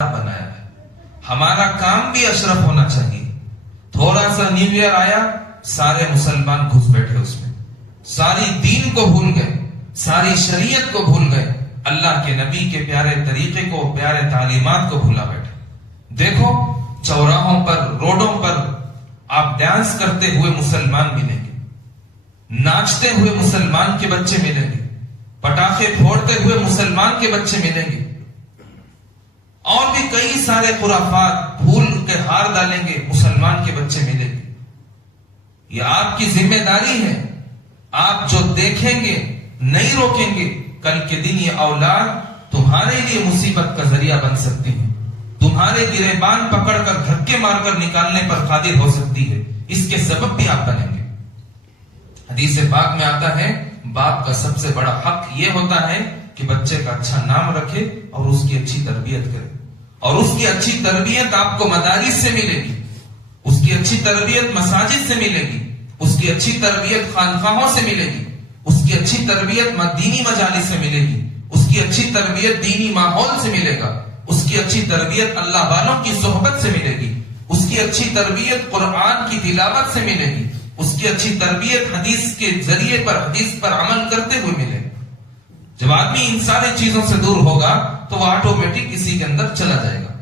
بنایا ہے. ہمارا کام بھی اشرف ہونا چاہیے. تھوڑا سا نیو ایئر آیا, سارے مسلمان گھس بیٹھے اس میں, ساری دین کو بھول گئے, ساری شریعت کو بھول گئے, اللہ کے نبی کے پیارے طریقے کو, پیارے تعلیمات کو بھولا بیٹھے. دیکھو چوراہوں پر, روڈوں پر آپ ڈانس کرتے ہوئے مسلمان ملیں گے, ناچتے ہوئے مسلمان کے بچے ملیں گے, پٹاخے پھوڑتے ہوئے مسلمان کے بچے ملیں گے, اور بھی کئی سارے خرافات, پھول کے ہار ڈالیں گے, مسلمان کے بچے ملیں گے. یہ آپ کی ذمہ داری ہے. آپ جو دیکھیں گے نہیں روکیں گے, کل کے دن یہ اولاد تمہارے لیے مصیبت کا ذریعہ بن سکتی ہے, تمہارے گریبان پکڑ کر دھکے مار کر نکالنے پر قادر ہو سکتی ہے. اس کے سبب بھی آپ بنیں گے. حدیث پاک میں آتا ہے باپ کا سب سے بڑا حق یہ ہوتا ہے کہ بچے کا اچھا نام رکھے اور اس کی اچھی تربیت کرے. اور اس کی اچھی تربیت آپ کو مدارس سے ملے گی, اس کی اچھی تربیت مساجد سے ملے گی, اس کی اچھی تربیت خانقاہوں سے ملے گی, اس کی اچھی تربیت دینی مجالس سے ملے گی, اس کی اچھی تربیت دینی ماحول سے ملے گا, اس کی اچھی تربیت اللہ والوں کی صحبت سے ملے گی, اس کی اچھی تربیت قرآن کی تلاوت سے ملے گی, اس کی اچھی تربیت حدیث کے ذریعے پر, حدیث پر عمل کرتے ہوئے ملے گی. جب آدمی ان ساری چیزوں سے دور ہوگا تو وہ آٹومیٹک کسی کے اندر چلا جائے گا.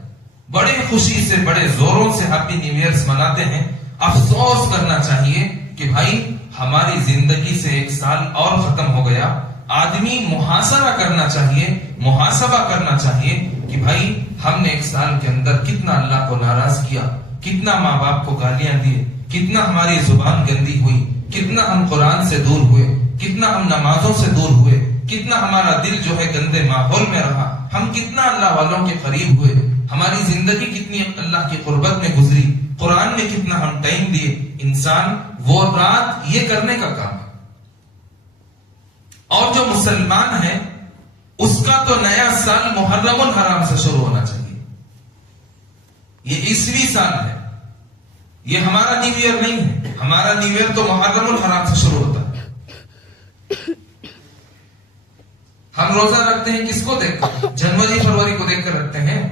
بڑے خوشی سے, بڑے زوروں سے ہیپی نیو ایئرز مناتے ہیں. افسوس کرنا چاہیے کہ بھائی ہماری زندگی سے ایک سال اور ختم ہو گیا. آدمی محاسبہ کرنا چاہیے, محاسبہ کرنا چاہیے کہ بھائی ہم نے ایک سال کے اندر کتنا اللہ کو ناراض کیا, کتنا ماں باپ کو گالیاں دیے, کتنا ہماری زبان گندی ہوئی, کتنا ہم قرآن سے دور ہوئے, کتنا ہم نمازوں سے دور ہوئے, کتنا ہمارا دل جو ہے گندے ماحول میں رہا, ہم کتنا اللہ والوں کے قریب ہوئے, ہماری زندگی کتنی اللہ کی قربت میں گزری, قرآن میں کتنا ہم ٹائم دیے. انسان وہ رات یہ کرنے کا کام ہے. اور جو مسلمان ہے اس کا تو نیا سال محرم الحرام سے شروع ہونا چاہیے. یہ عیسوی سال ہے, یہ ہمارا نیو ایئر نہیں ہے. ہمارا نیو ایئر تو محرم الحرام سے شروع ہوتا ہے. ہم روزہ رکھتے ہیں کس کو دیکھ کر؟ جنوری فروری کو دیکھ کر رکھتے ہیں.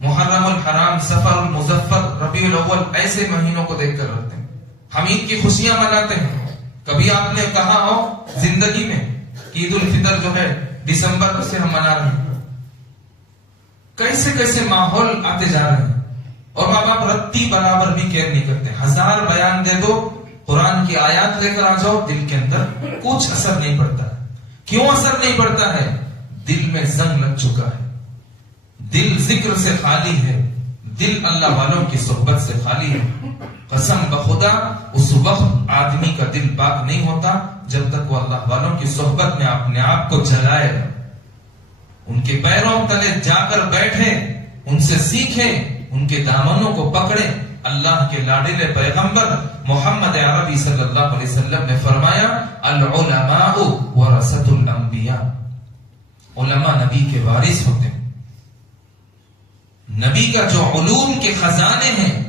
محرم الحرام, سفر المظفر, ربیع الاول, ایسے مہینوں کو دیکھ کر رکھتے ہیں. ہم عید کی خوشیاں مناتے ہیں. کبھی آپ نے کہا ہو زندگی میں عید الفطر جو ہے دسمبر سے ہم منا رہے ہیں؟ کیسے کیسے ماحول آتے جا رہے ہیں, اور ماں باپ رتی برابر بھی کیئر نہیں کرتے. 1000 بیان دے دو, قرآن کی آیات لے کر آ جاؤ, دل کے اندر کچھ اثر نہیں پڑتا. کیوں اثر نہیں پڑتا ہے؟ دل میں زنگ لگ چکا ہے, دل ذکر سے خالی ہے, دل اللہ والوں کی صحبت سے خالی ہے. قسم بخدا اس وقت آدمی کا دل پاک نہیں ہوتا جب تک وہ اللہ والوں کی صحبت میں اپنے آپ کو جلائے, ان کے پیروں تلے جا کر بیٹھے, ان سے سیکھیں, ان کے دامنوں کو پکڑیں. اللہ کے لاڈلے پیغمبر محمد عربی صلی اللہ علیہ وسلم نے فرمایا العلماء ورثۃ الانبیاء, علماء نبی کے وارث ہوتے ہیں. نبی کا جو علوم کے خزانے ہیں